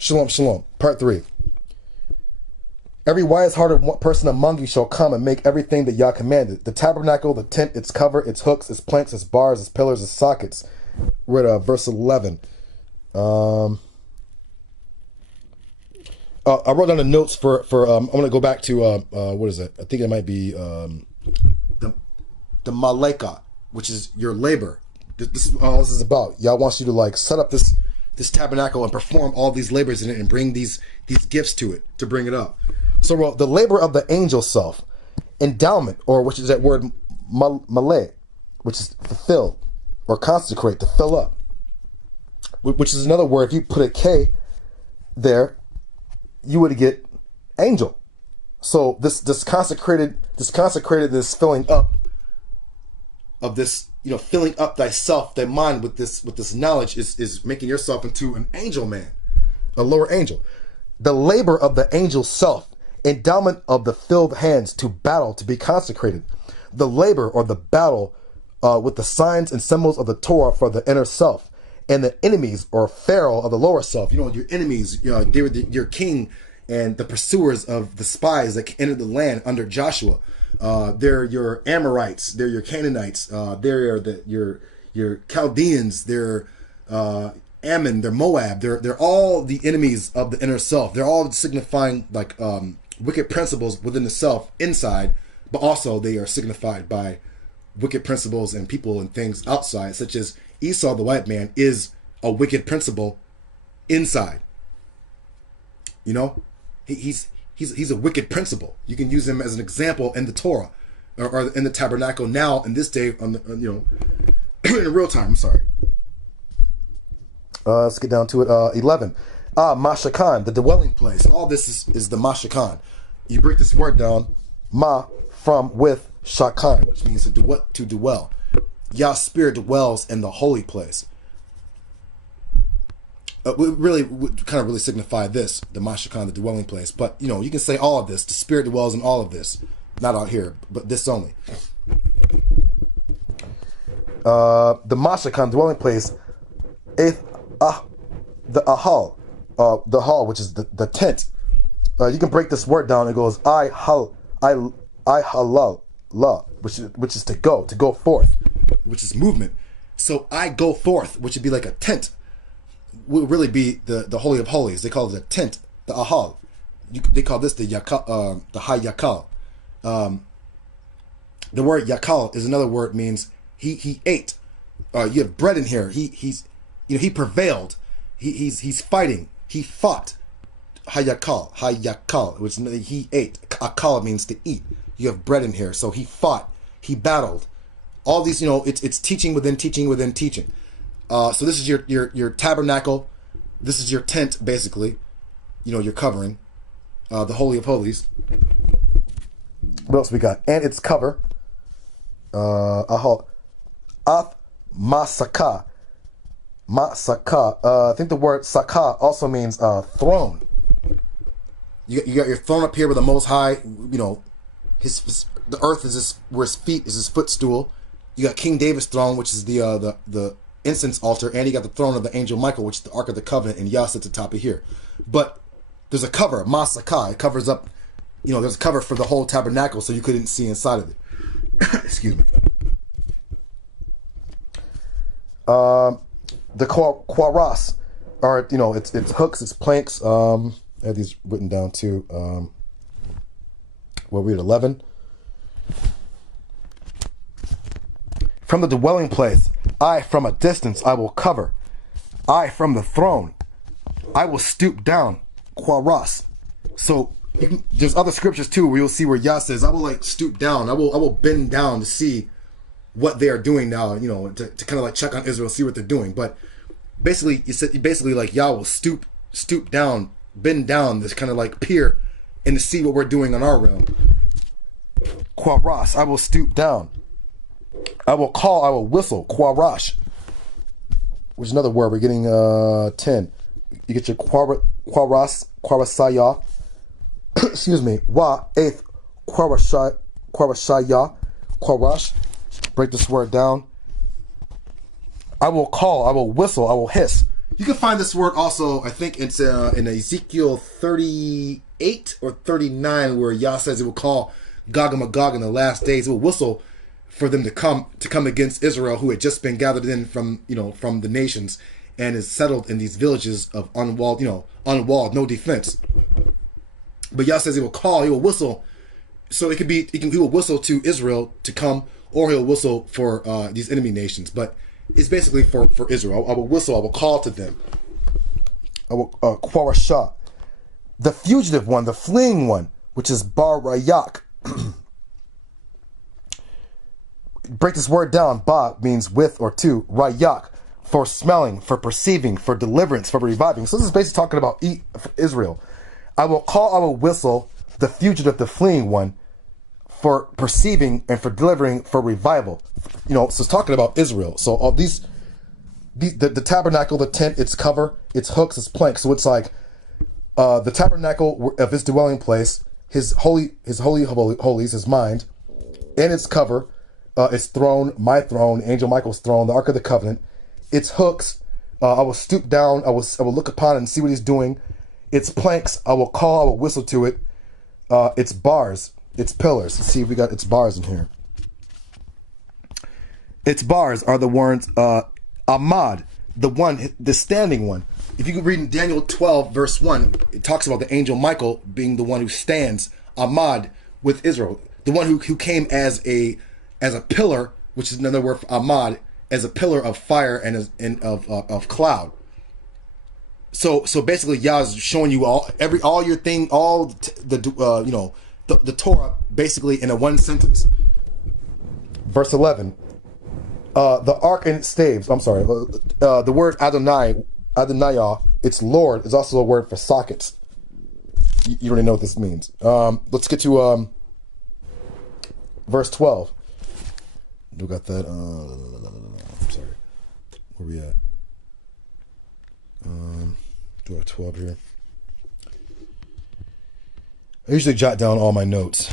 Shalom, shalom. Part 3. Every wise-hearted person among you shall come and make everything that Yah commanded. The tabernacle, the tent, its cover, its hooks, its planks, its bars, its pillars, its sockets. We're at verse 11. I wrote down the notes for I'm going to go back to, what is it? I think it might be the Maleka, which is your labor. This is all this is about. Yah wants you to like set up this tabernacle and perform all these labors in it and bring these gifts to it to bring it up. So the labor of the angel self, endowment, or which is that word malay, which is fulfill or consecrate, to fill up, which is another word. If you put a K there, you would get angel. So this consecrated, this filling up of this, filling up thyself, thy mind with this knowledge is making yourself into an angel man, a lower angel. The labor of the angel self, endowment of the filled hands to battle, to be consecrated. The labor or the battle with the signs and symbols of the Torah for the inner self, and the enemies or pharaoh of the lower self. Your enemies, they were your king and the pursuers of the spies that entered the land under Joshua. They're your Amorites, they're your Canaanites, they're your Chaldeans, they're Ammon, they're Moab, they're all the enemies of the inner self. They're all signifying like wicked principles within the self inside, but also they are signified by wicked principles and people and things outside, such as Esau, the white man, is a wicked principle inside. He's a wicked principle. You can use him as an example in the Torah or in the tabernacle now in this day on the in real time. I'm sorry. Let's get down to it. 11. Mashakan, the dwelling place. All this is the Mashakan. You break this word down, ma from with shakan, which means to dwell. Yah's spirit dwells in the holy place. We really kind of really signify this, the Mashakan, the dwelling place. But you can say all of this. The spirit dwells in all of this, not out here, but this only. The Mashakan, dwelling place, the ahal, the hall, which is the tent. You can break this word down. It goes I halal la, which is to go forth, which is movement. So I go forth, which would be like a tent. Would really be the Holy of Holies. They call it a tent, the ahal. They call this the yakal, the high yakal. The word yakal is another word, means he ate. You have bread in here. He prevailed. He's fighting. He fought. Hayakal, which he ate. Akal means to eat. You have bread in here, so he fought. He battled. All these, it's teaching within teaching within teaching. So this is your tabernacle. This is your tent, basically. Your covering. The Holy of Holies. What else we got? And its cover. Ath Masaka. Masaka. I think the word Saka also means throne. You got your throne up here with the Most High. The earth is where his feet is his footstool. You got King David's throne, which is the incense altar, and you got the throne of the angel Michael, which is the Ark of the Covenant, and Yah sits at the top of here. But there's a cover, Masaka. It covers up, there's a cover for the whole tabernacle, so you couldn't see inside of it. Excuse me. The kwaras are, it's hooks, it's planks. I have these written down too. We're at 11. From the dwelling place, I from a distance I will cover. I from the throne, I will stoop down. Kwaras. So there's other scriptures too where you'll see where Yah says, I will stoop down. I will bend down to see what they are doing now. To kind of check on Israel, see what they're doing. But basically, Yah will stoop down, bend down, this kind of peer, and to see what we're doing on our realm. Kwaras. I will stoop down. I will call, I will whistle, kwarash, which is another word. We're getting 10. You get your kwarasaya, excuse me, wa, eighth, kwarashaya, kwarash. Break this word down. I will call, I will whistle, I will hiss. You can find this word also, I think it's in Ezekiel 38 or 39, where Yah says it will call Gog and Magog in the last days. It will whistle for them to come against Israel, who had just been gathered in from the nations and is settled in these villages of unwalled, no defense. But Yah says he will whistle. So he will whistle to Israel to come, or he'll whistle for these enemy nations. But it's basically for Israel. I will whistle, I will call to them. I will Kwarashah. The fugitive one, the fleeing one, which is Bar Rayak. Break this word down. Ba means with or to. Rayak, for smelling, for perceiving, for deliverance, for reviving. So this is basically talking about Israel. I will whistle the fugitive, the fleeing one, for perceiving and for delivering, for revival. So it's talking about Israel. So all the tabernacle, the tent, its cover, its hooks, its planks. So it's like the tabernacle of his dwelling place, his holy holies, his mind, and its cover, its throne, my throne, Angel Michael's throne, the Ark of the Covenant, its hooks. I will stoop down. I will look upon it and see what he's doing. Its planks. I will call. I will whistle to it. Its bars. Its pillars. Let's see if we got its bars in here. Its bars are the words Ahmad, the standing one. If you can read in Daniel 12, verse 1, it talks about the angel Michael being the one who stands, Ahmad, with Israel. The one who came as a pillar, which is another word for Ahmad, as a pillar of fire and of cloud. So basically, Yah is showing you all your thing, all the Torah, basically in a one sentence. Verse 11. The ark and its staves. I'm sorry. The word Adonai, its Lord, is also a word for sockets. You already know what this means. Let's get to verse 12. We got that. I'm sorry. Where we at? Do I have 12 here? I usually jot down all my notes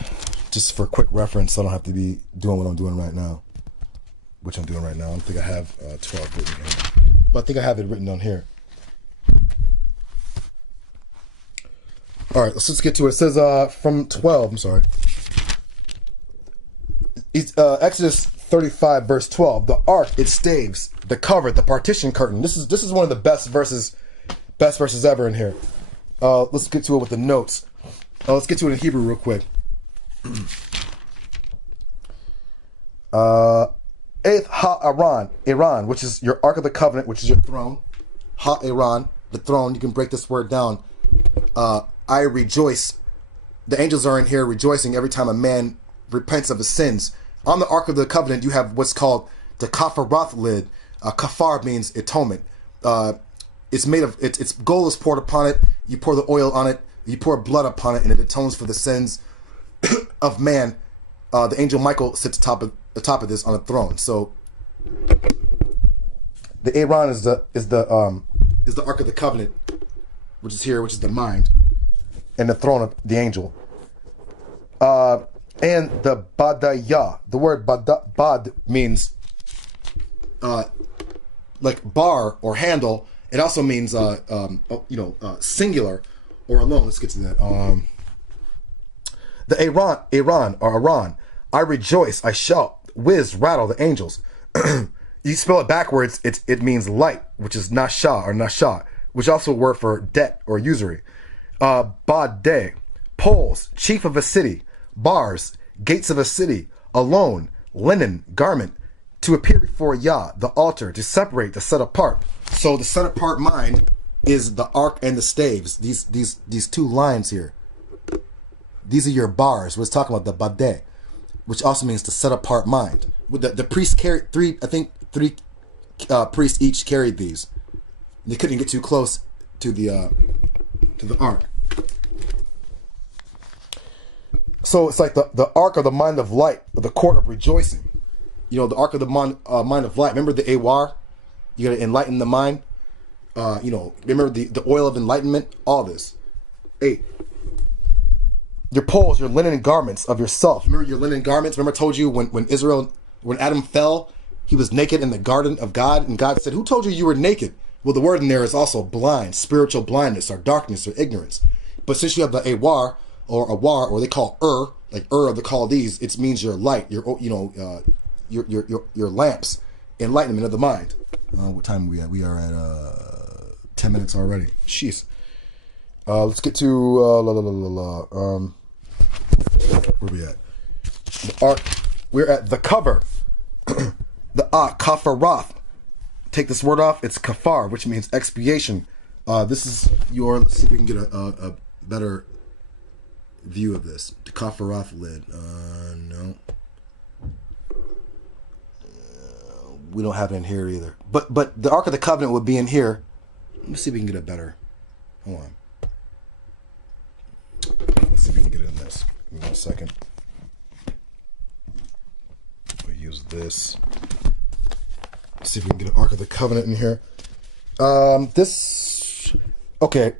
just for quick reference, so I don't have to be doing what I'm doing right now, which I'm doing right now. I don't think I have 12 written here, but I think I have it written on here. All right, let's just get to it. It says from 12. I'm sorry. Exodus 35, verse 12. The ark, its staves, the cover, the partition curtain. This is one of the best verses ever in here. Let's get to it with the notes. Let's get to it in Hebrew real quick. Eighth Iran, which is your Ark of the Covenant, which is your throne. Ha-Iran, the throne. You can break this word down. I rejoice. The angels are in here rejoicing every time a man repents of his sins. On the Ark of the Covenant, you have what's called the kafaroth lid. Kafar means atonement. It's made of, its gold is poured upon it. You pour the oil on it. You pour blood upon it, and it atones for the sins of man. The angel Michael sits atop of this on a throne. So the Aaron is the Ark of the Covenant, which is here, which is the mind, and the throne of the angel. And the badaya. The word bad means like bar or handle. It also means singular or alone. Let's get to that. The Iran. I rejoice, I shout, whiz, rattle, the angels. You spell it backwards, it means light, which is nasha or nasha, which is also a word for debt or usury. Bade, poles, chief of a city, bars, gates of a city, alone, linen, garment, to appear before Yah, the altar, to separate, to set apart. So the set apart mind is the ark and the staves. These two lines here. These are your bars. We're talking about the badeh, which also means to set apart mind. The priests carried three priests each carried these. They couldn't get too close to the ark. So it's like the ark of the mind of light, or the court of rejoicing. The ark of the mind of light. Remember the Awar? You got to enlighten the mind. Remember the oil of enlightenment. All this. 8. Your poles, your linen garments of yourself. Remember your linen garments? Remember I told you when Adam fell, he was naked in the garden of God, and God said, "Who told you you were naked?" Well, the word in there is also blind, spiritual blindness or darkness or ignorance. But since you have the awar or awar, or they call like of the Chaldees, it means your light, your lamps, enlightenment of the mind. What time are we at? We are at 10 minutes already. Jeez. Let's get to where are we at? We're at the cover. The kafaroth. Take this word off. It's kafar, which means expiation. This is your. Let's see if we can get a better view of this. The kafaroth lid. No. We don't have it in here either. But the Ark of the Covenant would be in here. Let me see if we can get it better. Hold on. Let's see if we can get it in this. Give me 1 second. We'll use this. Let's see if we can get an Ark of the Covenant in here. Okay.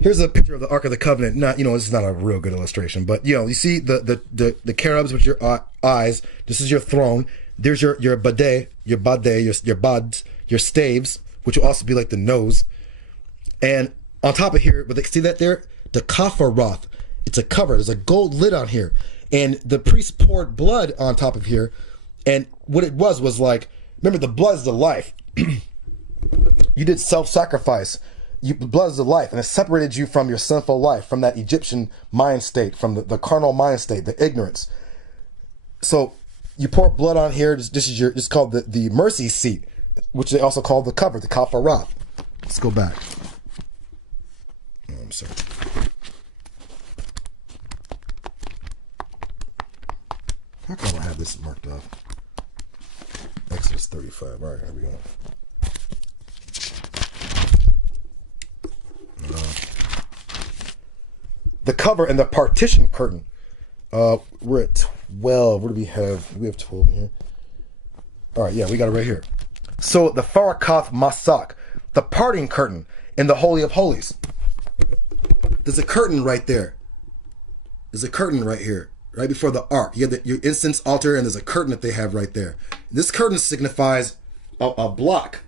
Here's a picture of the Ark of the Covenant. Not, this is not a real good illustration, but you see the cherubs with your eyes. This is your throne. There's your bade, your bads, your staves, which will also be like the nose. And on top of here, but see that there? The kafaroth. It's a cover. There's a gold lid on here. And the priest poured blood on top of here. And what it was like, remember, the blood is the life. You did self-sacrifice. Blood is the life. And it separated you from your sinful life, from that Egyptian mind state, from the carnal mind state, the ignorance. So you pour blood on here. This is called the mercy seat, which they also call the cover, the kafaroth. Let's go back. Oh, I'm sorry. How come I have this marked off? Exodus 35. All right, here we go. The cover and the partition curtain. We're at 12. What do we have? We have 12 in here. All right, yeah, we got it right here. So the Farakath Masak, the parting curtain in the Holy of Holies. There's a curtain right there. There's a curtain right here, right before the ark. You have your incense altar, and there's a curtain that they have right there. This curtain signifies a block.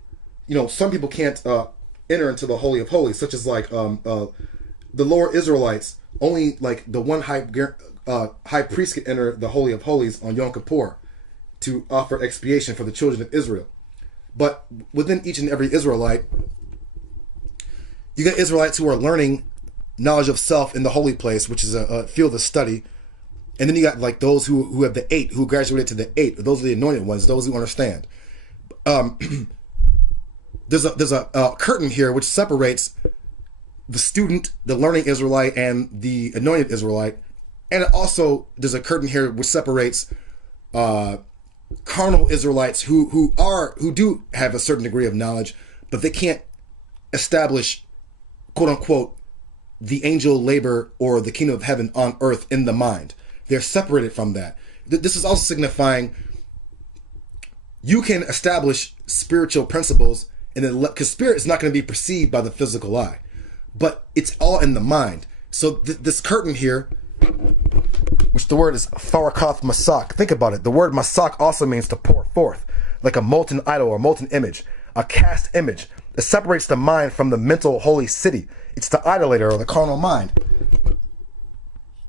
Some people can't enter into the Holy of Holies, such as like the lower Israelites. Only like the one high priest could enter the Holy of Holies on Yom Kippur to offer expiation for the children of Israel. But within each and every Israelite, you got Israelites who are learning knowledge of self in the holy place, which is a field of study. And then you got like those who have the 8, who graduated to the 8. Those are the anointed ones, those who understand. There's a curtain here which separates the student, the learning Israelite, and the anointed Israelite. And also there's a curtain here which separates carnal Israelites who do have a certain degree of knowledge, but they can't establish, quote unquote, the angel labor or the kingdom of heaven on earth in the mind. They're separated from that. This is also signifying you can establish spiritual principles, and then because spirit is not going to be perceived by the physical eye, but it's all in the mind. So this curtain here, which the word is Farakath Masak. Think about it. The word Masak also means to pour forth, like a molten idol or molten image, a cast image. It separates the mind from the mental holy city. It's the idolater or the carnal mind.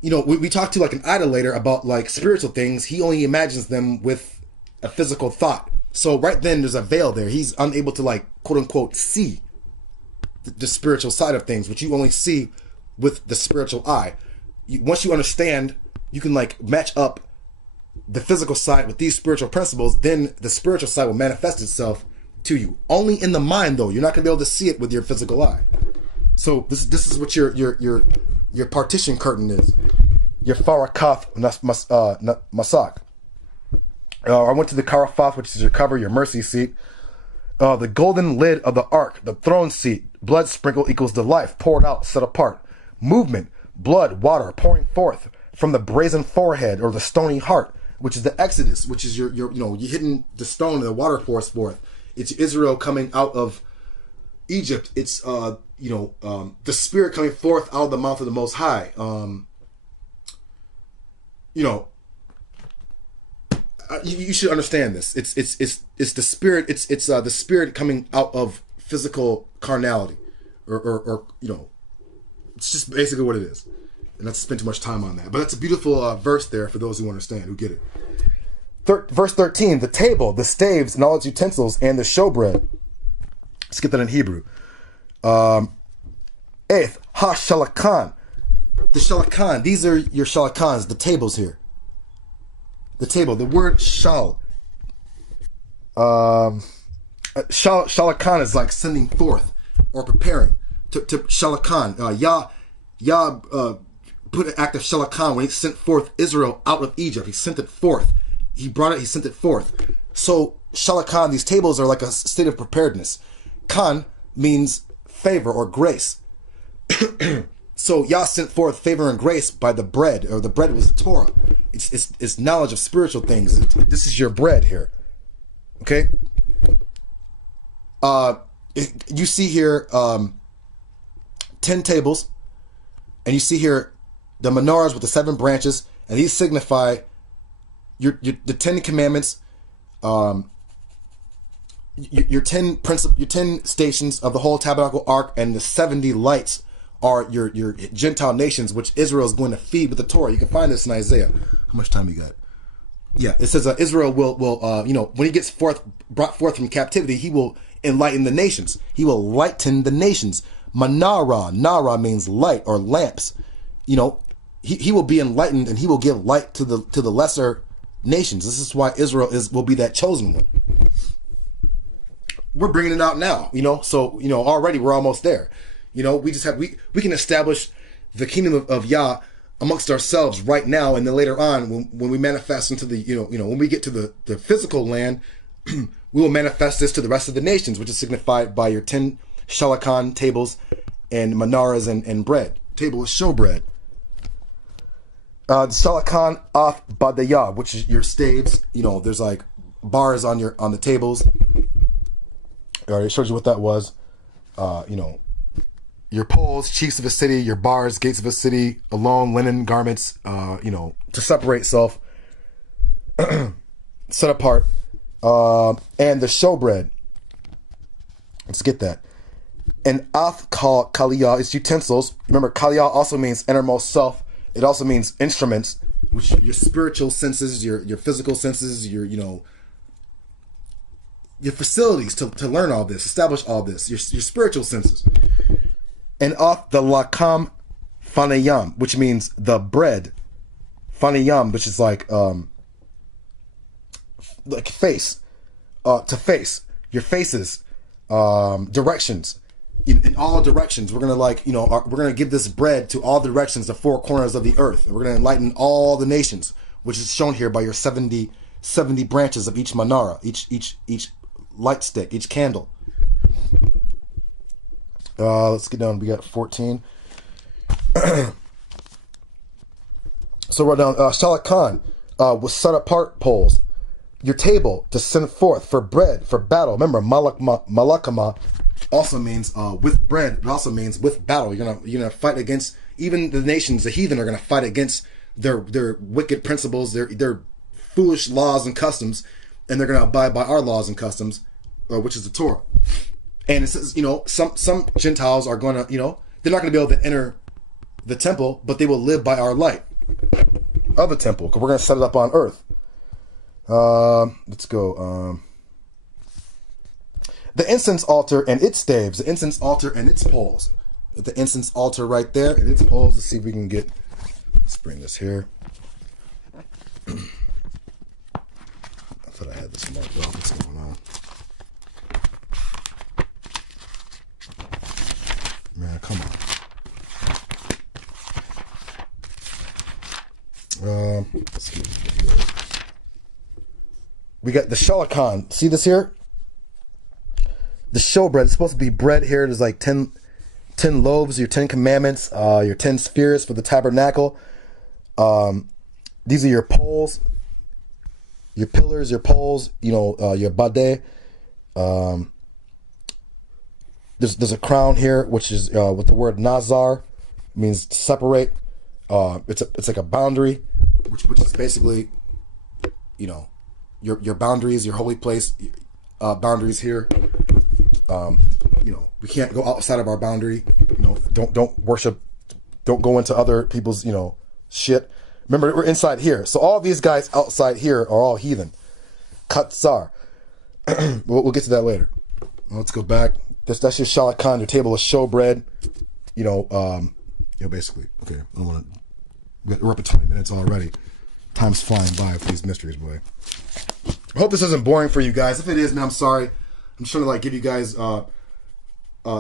We talk to like an idolater about like spiritual things. He only imagines them with a physical thought. So right then there's a veil there. He's unable to like, quote unquote, see the spiritual side of things, which you only see with the spiritual eye. Once you understand, you can like match up the physical side with these spiritual principles, then the spiritual side will manifest itself to you. Only in the mind though. You're not going to be able to see it with your physical eye. So this is what your partition curtain is. Your Farakath Masak. I went to the Karafath, which is your cover, your mercy seat. The golden lid of the ark, the throne seat. Blood sprinkle equals the life poured out, set apart. Movement, blood, water pouring forth from the brazen forehead or the stony heart, which is the Exodus, which is you're hitting the stone and the water pours forth. It's Israel coming out of Egypt. It's the spirit coming forth out of the mouth of the Most High. You should understand this. It's the spirit. It's the spirit coming out of physical carnality, or it's just basically what it is. And not to spend too much time on that, but that's a beautiful verse there for those who understand, who get it. Verse 13: the table, the staves, and all its utensils, and the showbread. Let's get that in Hebrew. Eighth, ha shalakan. The shalakan. These are your shalakans. The tables here. The table. The word shal. Shalakan is like sending forth or preparing. To shalakan. Yah put an act of shalakan when he sent forth Israel out of Egypt. He sent it forth. He brought it. He sent it forth. So shalakan. These tables are like a state of preparedness. Kan means favor or grace. So Yah sent forth favor and grace by the bread, or the bread was the Torah. It's knowledge of spiritual things. This is your bread here. Okay. You see here 10 tables, and you see here the menorahs with the 7 branches, and these signify the 10 commandments. Your 10 stations of the whole tabernacle ark, and the 70 lights are your Gentile nations, which Israel is going to feed with the Torah. You can find this in Isaiah. How much time you got? Yeah, it says Israel will when he gets brought forth from captivity, he will enlighten the nations. He will lighten the nations. Nara means light or lamps. He will be enlightened, and he will give light to the lesser nations. This is why Israel will be that chosen one. We're bringing it out now, so already we're almost there. We can establish the kingdom of Yah amongst ourselves right now, and then later on when we manifest into the when we get to the physical land, we will manifest this to the rest of the nations, which is signified by your 10 shalakan tables and menorahs and bread. Table is showbread. The shalakan af badayah, which is your staves. There's like bars on the tables. I already showed you what that was. Your poles, chiefs of a city, your bars, gates of a city, alone, linen, garments, to separate self, set apart, and the showbread. Let's get that. And ath kaliyah is utensils. Remember, kaliyah also means innermost self. It also means instruments, which your spiritual senses, your physical senses, your facilities to learn all this, establish all this, your spiritual senses. And off the lakam fanayam, which means the bread. Fanayam, which is like face, to face, your faces, directions. In all directions, we're gonna we're gonna give this bread to all directions, the 4 corners of the earth. We're gonna enlighten all the nations, which is shown here by your 70 branches of each menorah, each light stick, each candle. Let's get down. We got 14. So we're down. Shalakan with set apart poles. Your table to send forth for bread, for battle. Remember, malakama also means with bread. It also means with battle. You're gonna fight against even the nations. The heathen are gonna fight against their wicked principles, their foolish laws and customs, and they're gonna abide by our laws and customs, which is the Torah. And it says, some Gentiles are going to, they're not going to be able to enter the temple, but they will live by our light of the temple, because we're going to set it up on earth. Let's go. The incense altar and its staves, the incense altar and its poles. The incense altar right there and its poles. Let's see if we can let's bring this here. I thought I had this marked off. What's going on? Man, come on. Let's see. We got the shalakan. See this here? The showbread. It's supposed to be bread here. There's like 10 loaves, your 10 commandments, your 10 spheres for the tabernacle. These are your poles, your pillars, your poles, your badeh. There's a crown here, which is with the word nazar, means to separate. It's like a boundary, which is basically, your boundaries, your holy place, boundaries here. you know, we can't go outside of our boundary. You know, don't worship, don't go into other people's, you know, shit. Remember, we're inside here. So all these guys outside here are all heathen. Katsar. We'll get to that later. Let's go back. That's your shalakan, your table of showbread. You know, basically. Okay, I don't want to. We're up at 20 minutes already. Time's flying by for these mysteries, boy. I hope this isn't boring for you guys. If it is, man, I'm sorry. I'm just trying to like give you guys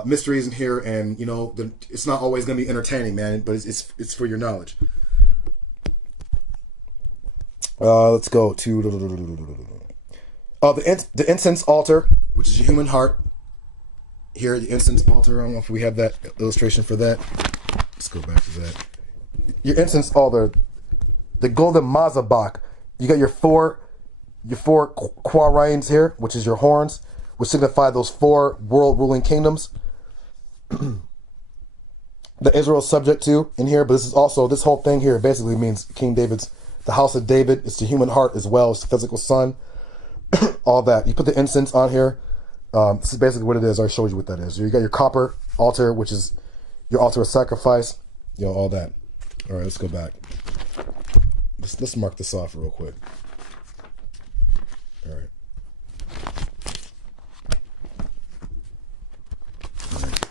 mysteries in here, and you know, it's not always going to be entertaining, man. But it's for your knowledge. Let's go to the incense altar, which is your human heart. Here, the incense altar. I don't know if we have that illustration for that. Let's go back to that. Your incense altar, the golden mazabak. You got your four quarines here, which is your horns, which signify those 4 world ruling kingdoms that Israel is subject to in here. But this is also, this whole thing here basically means King David's, the house of David. It's the human heart as well. It's the physical son. All that. You put the incense on here. This is basically what it is. I showed you what that is. You got your copper altar, which is your altar of sacrifice. You know, all that. All right, let's go back. Let's mark this off real quick. All right.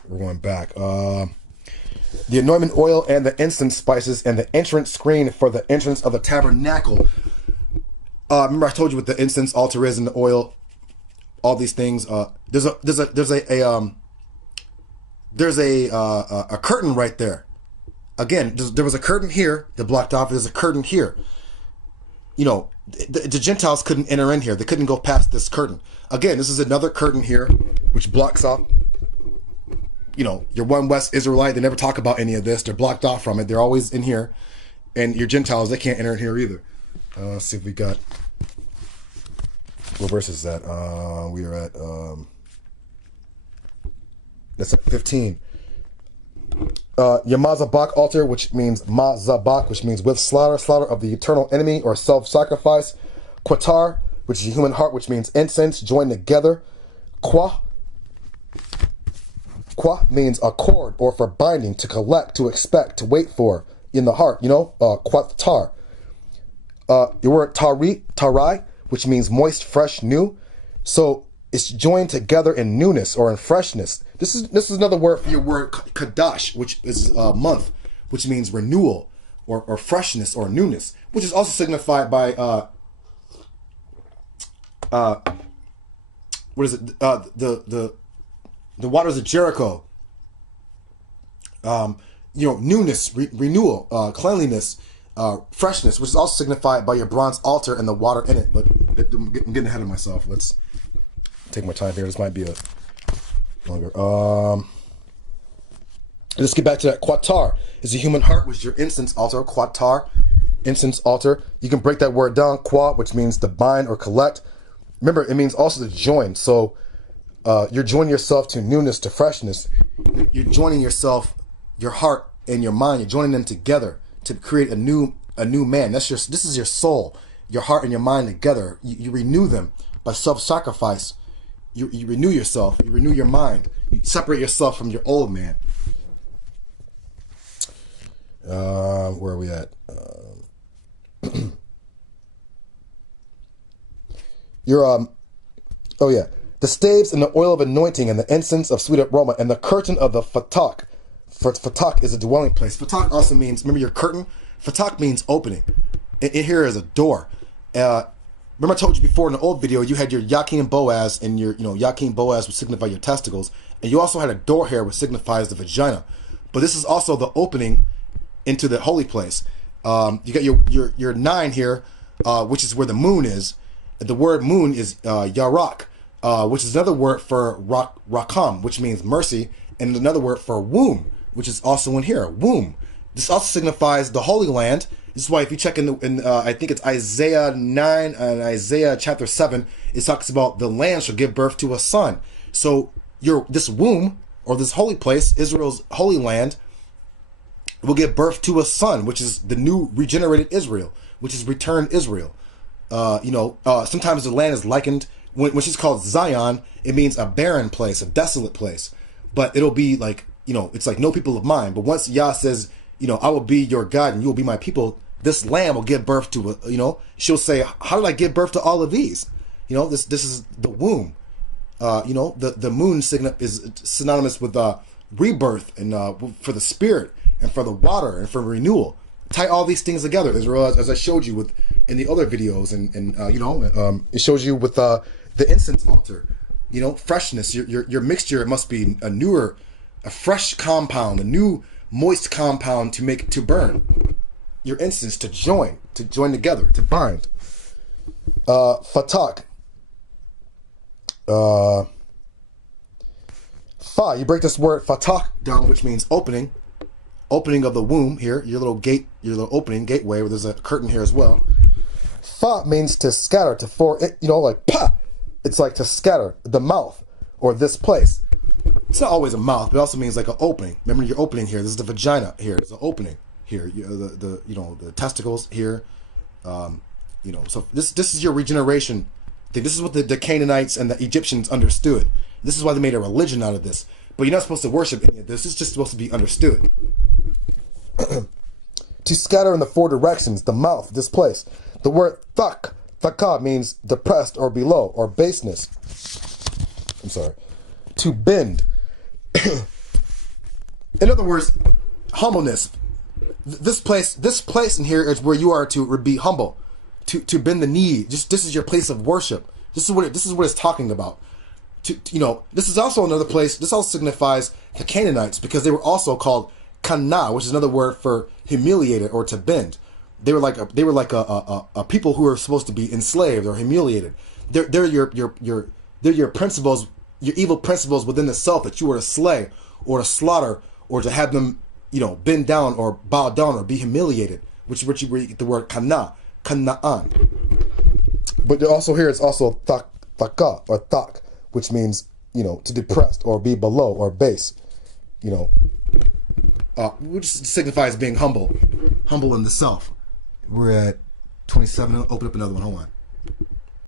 We're going back. The anointment oil and the incense spices and the entrance screen for the entrance of the tabernacle. Remember I told you what the incense altar is and the oil, all these things. There's a curtain right there. Again, there was a curtain here that blocked off. There's a curtain here. You know, the Gentiles couldn't enter in here. They couldn't go past this curtain. Again, this is another curtain here, which blocks off. You know, your One West Israelite, they never talk about any of this. They're blocked off from it. They're always in here. And your Gentiles, they can't enter in here either. Let's see if we got... What verse is that? We are at... that's at 15. Your mazabak altar, which means mazabak, which means with slaughter of the eternal enemy or self-sacrifice. Qatar, which is a human heart, which means incense joined together. Qua means a cord or for binding, to collect, to expect, to wait for in the heart, you know, qatar. Your word tarai, which means moist, fresh, new. So it's joined together in newness or in freshness. This is another word for your word kadash, which is month, which means renewal or freshness or newness, which is also signified by what is it? The waters of Jericho. You know, newness, renewal, cleanliness, freshness, which is also signified by your bronze altar and the water in it. But I'm getting ahead of myself. Let's take my time here. This might be a longer. Let's get back to that. Qatar is a human heart, which is your incense altar. Qatar, incense altar. You can break that word down. Qua, which means to bind or collect. Remember, it means also to join. So you're joining yourself to newness, to freshness. You're joining yourself, your heart and your mind. You're joining them together to create a new man. This is your soul, your heart and your mind together. You renew them by self-sacrifice. You renew yourself. You renew your mind. You separate yourself from your old man. Where are we at? Oh yeah. The staves and the oil of anointing and the incense of sweet aroma and the curtain of the fatak. Fatak is a dwelling place. Fatak also means, remember your curtain? Fatak means opening. In here is a door. Remember I told you before in the old video, you had your Yakin and Boaz, and your, Yakin Boaz would signify your testicles. And you also had a door here, which signifies the vagina. But this is also the opening into the holy place. You got your 9 here, which is where the moon is. The word moon is Yarak, which is another word for Rakam, which means mercy, and another word for womb, which is also in here, womb. This also signifies the Holy Land. This is why if you check in I think it's Isaiah 9 and Isaiah chapter 7, it talks about the land shall give birth to a son. So this womb, or this holy place, Israel's holy land, will give birth to a son, which is the new regenerated Israel, which is returned Israel. Sometimes the land is likened, when she's called Zion, it means a barren place, a desolate place. but it'll be like, you know, it's like no people of mine. But once Yah says, you know, I will be your God and you will be my people, this lamb will give birth to a, you know, she'll say, how did I give birth to all of these? You know, this is the womb. You know, the moon is synonymous with rebirth and for the spirit and for the water and for renewal. Tie all these things together, as I showed you with in the other videos, and you know, it shows you with the incense altar. You know, freshness. Your mixture must be a fresh compound, a new moist compound to burn. Your incense to join together, to bind. Fatak. Fa, you break this word fatak down, which means opening of the womb here, your little gate, your little opening, gateway, where there's a curtain here as well. Fa means to scatter, you know, like pa, it's like to scatter, the mouth, or this place. It's not always a mouth, but it also means like an opening. Remember your opening here, this is the vagina here, there's an opening here, you know, the testicles here, you know, so this is your regeneration thing. This is what the Canaanites and the Egyptians understood. This is why they made a religion out of this. But you're not supposed to worship any of this. It's just supposed to be understood. To scatter in the four directions, the mouth, this place. The word thaka means depressed or below or baseness. I'm sorry. To bend. In other words, humbleness. This place in here is where you are to be humble, to bend the knee. Just this is your place of worship. This is what it's talking about. You know, this is also another place. This also signifies the Canaanites because they were also called kana, which is another word for humiliated or to bend. They were like a people who are supposed to be enslaved or humiliated. They're your principles, your evil principles within the self that you were to slay or to slaughter or to have them, you know, bend down or bow down or be humiliated, which you get the word kana, kanaan. But also here it's also thaka or thak, which means, you know, to depressed or be below or base, you know, which signifies being humble in the self. We're at 27. I'll open up another one. Hold on.